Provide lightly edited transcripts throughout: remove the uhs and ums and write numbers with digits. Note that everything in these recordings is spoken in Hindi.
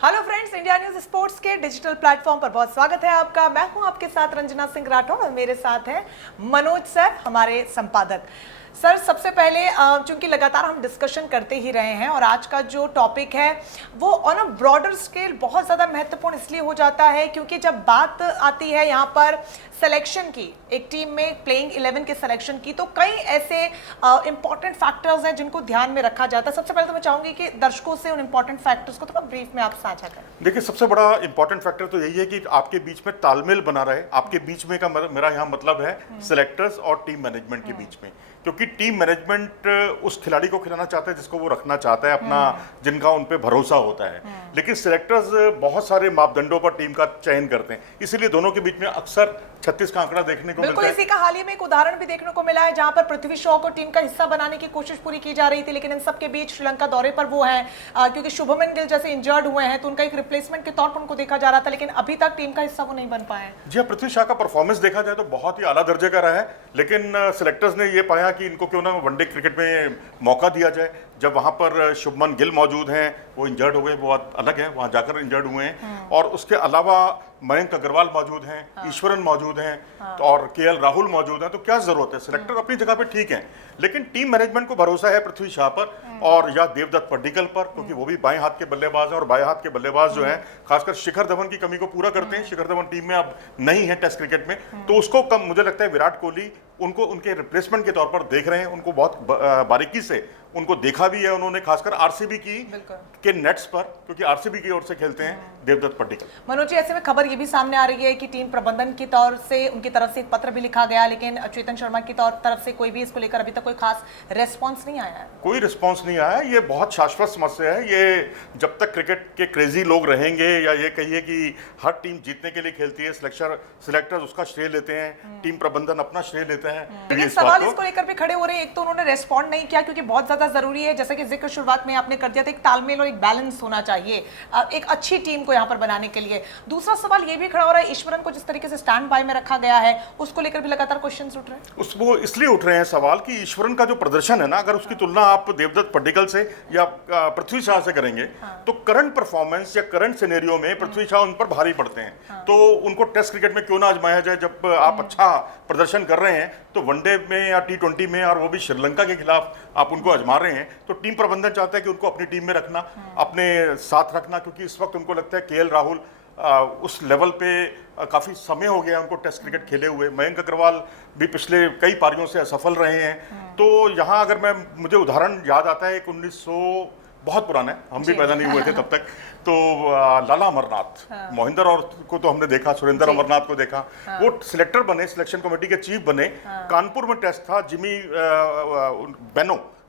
Hello friends, India news sports के डिजिटल प्लेटफॉर्म पर बहुत स्वागत है आपका। मैं हूं आपके साथ रंजना सिंह राठौर और मेरे साथ हैं मनोज सर, हमारे संपादक। सर, सबसे पहले चूंकि लगातार हम डिस्कशन करते ही रहे हैं और आज का जो टॉपिक है वो ऑन अ ब्रॉडर स्केल बहुत ज़्यादा महत्वपूर्ण इसलिए हो जाता है क्योंकि जब बात आती है यहाँ पर सिलेक्शन की, एक टीम में प्लेइंग 11 के सिलेक्शन की, तो कई ऐसे इंपॉर्टेंट फैक्टर्स हैं जिनको ध्यान में रखा जाता है। सबसे पहले तो मैं चाहूंगी कि दर्शकों से उन इंपॉर्टेंट फैक्टर्स को थोड़ा ब्रीफ में आप साझा करें। देखिए, सबसे बड़ा इंपॉर्टेंट फैक्टर तो यही है कि आपके बीच में तालमेल बना रहे। आपके बीच में का मेरा यहाँ मतलब है सिलेक्टर्स और टीम मैनेजमेंट के बीच में, क्योंकि टीम मैनेजमेंट उस खिलाड़ी को खिलाना चाहता है जिसको वो रखना चाहता है अपना, जिनका उन पे भरोसा होता है। लेकिन सिलेक्टर्स बहुत सारे मापदंडों पर टीम का चयन करते हैं, इसीलिए दोनों के बीच में अक्सर 36 का आंकड़ा देखने को मिलता है। इसी का हाल ही में एक उदाहरण भी देखने को मिला है जहां पर पृथ्वी शॉ को टीम का हिस्सा बनाने की कोशिश पूरी की जा रही थी, लेकिन इन सब के बीच श्रीलंका दौरे पर वो है क्योंकि शुभमन गिल जैसे इंजर्ड हुए हैं तो उनका एक रिप्लेसमेंट के तौर पर उनको देखा जा रहा था, लेकिन अभी तक टीम का हिस्सा वो नहीं बन पाए। जी हाँ, पृथ्वी शॉ का परफॉर्मेंस देखा जाए तो बहुत ही आला दर्जे का रहा है, लेकिन सिलेक्टर्स ने ये पाया कि इनको क्यों ना वनडे क्रिकेट में मौका दिया जाए। जब वहां पर शुभमन गिल मौजूद हैं, वो इंजर्ड हो गए, वो अलग है, वहां जाकर इंजर्ड हुए हैं, और उसके अलावा मयंक अग्रवाल मौजूद हैं, ईश्वरन मौजूद हैं, तो और केएल राहुल मौजूद हैं, तो क्या जरूरत है। सिलेक्टर अपनी जगह पे ठीक है, लेकिन टीम मैनेजमेंट को भरोसा है पृथ्वी शॉ पर और या देवदत्त पड्डीकल पर, क्योंकि वो भी बाएं हाथ के बल्लेबाज हैं और बाएं हाथ के बल्लेबाज जो हैं खासकर शिखर धवन की कमी को पूरा करते हैं। शिखर धवन टीम में अब नहीं है टेस्ट क्रिकेट में, तो उसको कम मुझे लगता है विराट कोहली उनको उनके रिप्लेसमेंट के तौर पर देख रहे हैं। उनको बहुत बारीकी से उनको देखा भी है उन्होंने, खासकर आरसीबी के नेट्स पर, क्योंकि आरसीबी की ओर से खेलते हैं देवदत्त पड्डीकल। मनोज जी, ऐसे में खबर ये भी सामने आ रही है कि टीम प्रबंधन की तौर से उनकी तरफ से एक पत्र भी लिखा गया, लेकिन चेतन शर्मा की तरफ से कोई भी इसको लेकर अभी तक कोई खास रेस्पॉन्स नहीं आया है। कोई रिस्पॉन्स नहीं आया। ये बहुत शाश्वत समस्या है। ये जब तक क्रिकेट के क्रेजी लोग रहेंगे, या ये कहिए कि हर टीम जीतने के लिए खेलती है, सिलेक्टर्स उसका श्रेय लेते हैं, टीम प्रबंधन अपना श्रेय लेते हैं। लेकिन सवाल इसको लेकर भी खड़े हो रहे हैं, एक तो उन्होंने रेस्पॉन्ड नहीं किया क्योंकि बहुत ज्यादा जरूरी है, जैसा कि जिक्र शुरुआत में आपने कर दिया था, एक तालमेल और एक बैलेंस होना चाहिए एक अच्छी टीम को यहाँ पर बनाने के लिए। दूसरा सवाल ये भी खड़ा हो रहा है, ईश्वरन को जिस तरीके से स्टैंड बाय में रखा गया है उसको लेकर भी लगातार क्वेश्चंस उठ रहे हैं। उसको इसलिए उठ रहे हैं सवाल कि ईश्वरन का जो प्रदर्शन है ना, अगर उसकी तुलना आप देवदत्त पड्डीकल से या पृथ्वी शॉ से करेंगे, तो करंट परफॉर्मेंस या करंट सिनेरियो में पृथ्वी शॉ उन पर भारी पड़ते हैं। तो उनको टेस्ट क्रिकेट में क्यों ना आजमाया जाए। जब आप अच्छा प्रदर्शन कर रहे हैं तो वनडे में या T20 में, और वो भी श्रीलंका के खिलाफ आप उनको आजमा रहे हैं, तो टीम प्रबंधन चाहता है कि उनको अपनी टीम में रखना, अपने साथ रखना, क्योंकि इस वक्त उनको लगता है केएल राहुल उस लेवल पे काफ़ी समय हो गया उनको टेस्ट क्रिकेट खेले हुए। मयंक अग्रवाल भी पिछले कई पारियों से असफल रहे हैं। तो यहाँ अगर मुझे उदाहरण याद आता है, 1900 बहुत पुराना है, हम भी पैदा नहीं हुए थे तब तक, तो लाला अमरनाथ, मोहिंदर और को तो हमने देखा, सुरेंद्र अमरनाथ को देखा, वो सिलेक्टर बने, सिलेक्शन कमेटी के चीफ बने। कानपुर में टेस्ट था,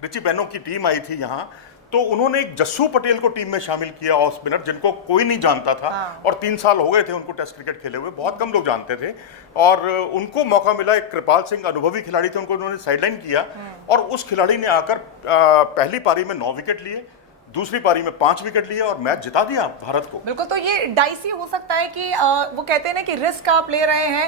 रिची बेनो की टीम आई थी यहाँ, तो उन्होंने एक जस्सू पटेल को टीम में शामिल किया, ऑफ स्पिनर, जिनको कोई नहीं जानता था, और 3 साल हो गए थे उनको टेस्ट क्रिकेट खेले हुए, बहुत कम लोग जानते थे, और उनको मौका मिला। एक कृपाल सिंह अनुभवी खिलाड़ी थे, उनको उन्होंने साइडलाइन किया, और उस खिलाड़ी ने आकर पहली पारी में 9 विकेट लिए, दूसरी पारी में 5 विकेट लिए और मैच जिता दिया भारत को। बिल्कुल, तो ये डाइसी हो सकता है कि वो कहते हैं ना कि रिस्क आप ले रहे हैं,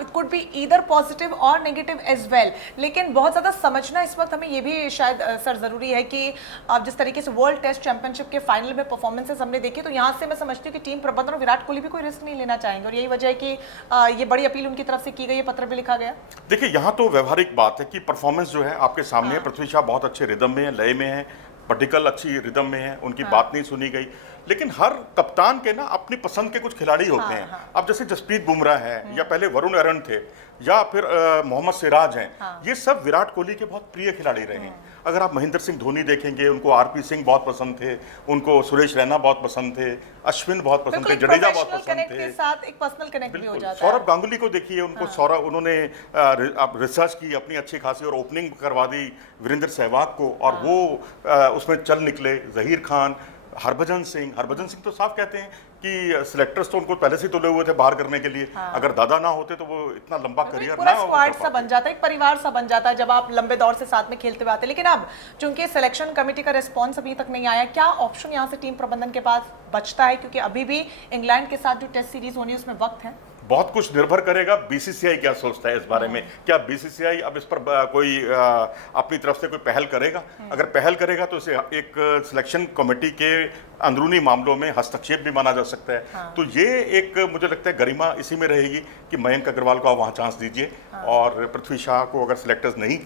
it could be either positive और नेगेटिव एज वेल, लेकिन बहुत ज़्यादा समझना इस वक्त हमें ये भी शायद सर ज़रूरी है कि जिस तरीके से वर्ल्ड टेस्ट चैंपियनशिप के फाइनल में परफॉर्मेंसेस हमने देखी, तो यहाँ से मैं समझती हूँ कि टीम प्रबंधन और विराट कोहली भी कोई रिस्क नहीं लेना चाहेंगे, और यही वजह है कि ये बड़ी अपील उनकी तरफ से की गई है, पत्र भी लिखा गया। देखिए, यहाँ तो व्यवहारिक बात है कि परफॉर्मेंस जो है आपके सामने है। पृथ्वी शॉ बहुत अच्छे रिदम में है, लय में है, पड्डीकल अच्छी रिदम में है, उनकी बात नहीं सुनी गई। लेकिन हर कप्तान के ना अपनी पसंद के कुछ खिलाड़ी होते हैं। अब जैसे जसप्रीत बुमराह है, या पहले वरुण अरन थे, या फिर मोहम्मद सिराज हैं, ये सब विराट कोहली के बहुत प्रिय खिलाड़ी रहे हैं। अगर आप महेंद्र सिंह धोनी देखेंगे, उनको आरपी सिंह बहुत पसंद थे, उनको सुरेश रैना बहुत पसंद थे, अश्विन बहुत पसंद थे, जडेजा बहुत पसंद थे, के साथ एक पर्सनल कनेक्ट भी हो जाता है। सौरभ गांगुली को देखिए, उनको उन्होंने रिसर्च की अपनी अच्छी खासी और ओपनिंग करवा दी वीरेंद्र सहवाग को, और वो उसमें चल निकले। जहीर खान, हरभजन सिंह तो साफ कहते हैं कि सिलेक्टर्स तो उनको पहले से तोले हुए थे बाहर करने के लिए। अगर दादा ना होते तो वो इतना लंबा करियर पूरा स्क्वाड सा बन जाता है, एक परिवार सा बन जाता है जब आप लंबे दौर से साथ में खेलते हुए आते हैं। लेकिन अब चूंकि सिलेक्शन कमेटी का रिस्पॉन्स अभी तक नहीं आया, क्या ऑप्शन यहाँ से टीम प्रबंधन के पास बचता है, क्योंकि अभी भी इंग्लैंड के साथ जो टेस्ट सीरीज होनी है उसमें वक्त है? बहुत कुछ निर्भर करेगा बीसीसीआई क्या सोचता है इस बारे में। क्या बीसीसीआई अब इस पर कोई अपनी तरफ से कोई पहल करेगा? अगर पहल करेगा तो इसे एक सिलेक्शन कमेटी के अंदरूनी मामलों में हस्तक्षेप भी माना जा सकता है। तो ये एक मुझे लगता है गरिमा इसी में रहेगी कि मयंक अग्रवाल को आप वहाँ चांस दीजिए, और पृथ्वी शाह को अगर सिलेक्टर्स नहीं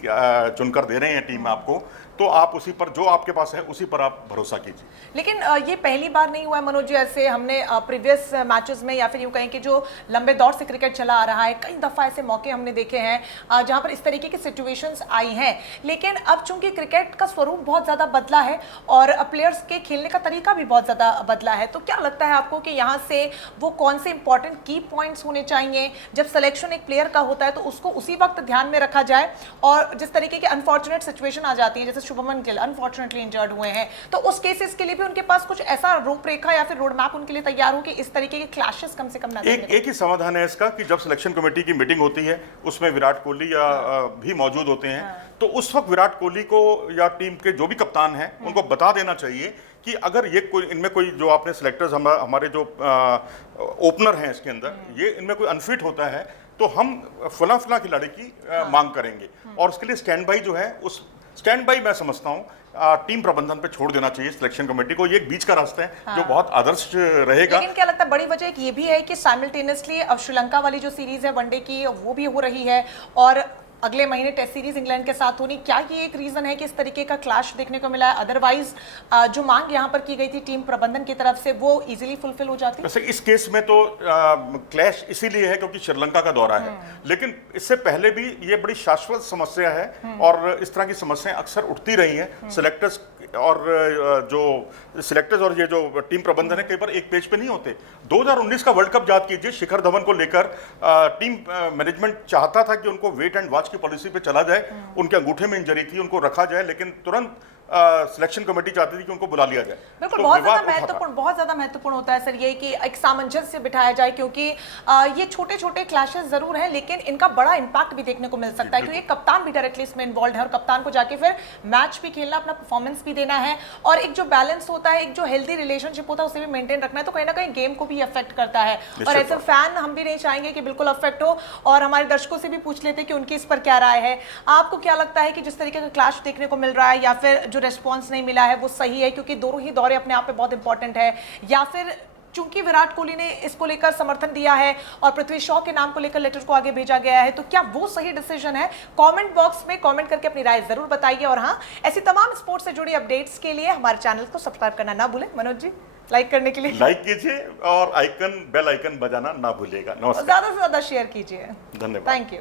चुनकर दे रहे हैं टीम में आपको, तो आप उसी पर, जो आपके पास है उसी पर आप भरोसा कीजिए। लेकिन ये पहली बार नहीं हुआ है मनोज जी, ऐसे हमने प्रीवियस मैचेस में या फिर यूं कहें कि जो लंबे दौर से क्रिकेट चला आ रहा है, कई दफा ऐसे मौके हमने देखे हैं जहां पर इस तरीके की सिचुएशंस आई हैं। लेकिन अब चूंकि क्रिकेट का स्वरूप बहुत ज्यादा बदला है और प्लेयर्स के खेलने का तरीका भी बहुत ज्यादा बदला है, तो क्या लगता है आपको कि यहाँ से वो कौन से इंपॉर्टेंट की पॉइंट्स होने चाहिए जब सिलेक्शन एक प्लेयर का होता है, तो उसको उसी वक्त ध्यान में रखा जाए? और जिस तरीके की अनफॉर्चुनेट सिचुएशन आ जाती है, जैसे शुभमन गिल अनफॉर्चुनेटली इंजर्ड हुए हैं, तो उस केसेस के लिए भी उनके पास कुछ ऐसा रूपरेखा या फिर रोड मैप उनके लिए तैयार हो कि इस तरीके के क्लैशेस कम से कम ना देखें? एक ही समाधान है इसका कि जब सिलेक्शन कमेटी की मीटिंग होती है उसमें विराट कोहली या भी मौजूद होते हैं, तो उस वक्त विराट कोहली को या टीम के जो भी कप्तान हैं उनको बता देना चाहिए कि अगर ये कोई इनमें कोई जो आपने सिलेक्टर्स हमारे जो ओपनर हैं इसके अंदर, ये इनमें कोई अनफिट होता है तो हम फला फला खिलाड़ी की मांग करेंगे, और उसके लिए स्टैंड बाई जो है, उस स्टैंड बाई मैं समझता हूँ टीम प्रबंधन पे छोड़ देना चाहिए सिलेक्शन कमेटी को। ये एक बीच का रास्ता है जो बहुत आदर्श रहेगा। लेकिन क्या लगता है बड़ी वजह एक ये भी है कि साइमल्टेनियसली अब श्रीलंका वाली जो सीरीज है वनडे की वो भी हो रही है, और अगले महीने टेस्ट सीरीज इंग्लैंड के साथ होनी। क्या ये एक रीजन है कि इस तरीके का क्लैश देखने को मिला है? अदरवाइज जो मांग यहाँ पर की गई थी टीम प्रबंधन की तरफ से वो इजीली फुलफिल हो जाती? वैसे इस केस में तो क्लैश इसीलिए है क्योंकि श्रीलंका का दौरा है, लेकिन इससे पहले भी ये बड़ी शाश्वत समस्या है और इस तरह की समस्याएं अक्सर उठती रही हैं। सिलेक्टर्स और ये जो टीम प्रबंधन है कई बार एक पेज पे नहीं होते। 2019 का वर्ल्ड कप याद कीजिए, शिखर धवन को लेकर टीम मैनेजमेंट चाहता था कि उनको वेट एंड वॉच की पॉलिसी पे चला जाए, उनके अंगूठे में इंजरी थी, उनको रखा जाए, लेकिन तुरंत सिलेक्शन कमेटी चाहती थी कि उनको बुला लिया जाए। बिल्कुल, बहुत ज्यादा महत्वपूर्ण होता है सर ये कि एक सामंजस्य बिठाया जाए, क्योंकि ये छोटे छोटे क्लैशेस जरूर हैं लेकिन इनका बड़ा इंपैक्ट भी देखने को मिल सकता है, क्योंकि कप्तान भी डायरेक्टली इसमें इन्वॉल्व है और कप्तान को जाके फिर मैच भी खेलना, अपना परफॉर्मेंस भी देना है, और एक जो बैलेंस होता है, एक जो हेल्दी रिलेशनशिप होता है उसे भी मेंटेन रखना है, तो कहीं ना कहीं गेम को भी अफेक्ट करता है। और एज अ फैन हम भी नहीं चाहेंगे कि बिल्कुल अफेक्ट हो, और हमारे दर्शकों से भी पूछ लेते कि उनकी इस पर क्या राय है। आपको क्या लगता है कि जिस तरीके का क्लैश देखने को मिल रहा है या फिर जो रेस्पॉन्स नहीं मिला है वो सही है, क्योंकि दोनों ही दौरे अपने आप में बहुत इंपॉर्टेंट है, या फिर चूंकि विराट कोहली ने इसको लेकर समर्थन दिया है और पृथ्वी शॉ के नाम को लेकर लेटर को आगे भेजा गया है, तो क्या वो सही डिसीजन है? कमेंट बॉक्स में कमेंट करके अपनी राय जरूर बताइए, और हाँ, ऐसी तमाम स्पोर्ट्स से जुड़ी अपडेट्स के लिए हमारे चैनल को सब्सक्राइब करना ना भूलें। मनोज जी, लाइक करने के लिए लाइक कीजिए और बेल आइकन बजाना ना भूलिएगा। नमस्कार। ज्यादा से ज्यादा शेयर कीजिए। धन्यवाद। Thank you.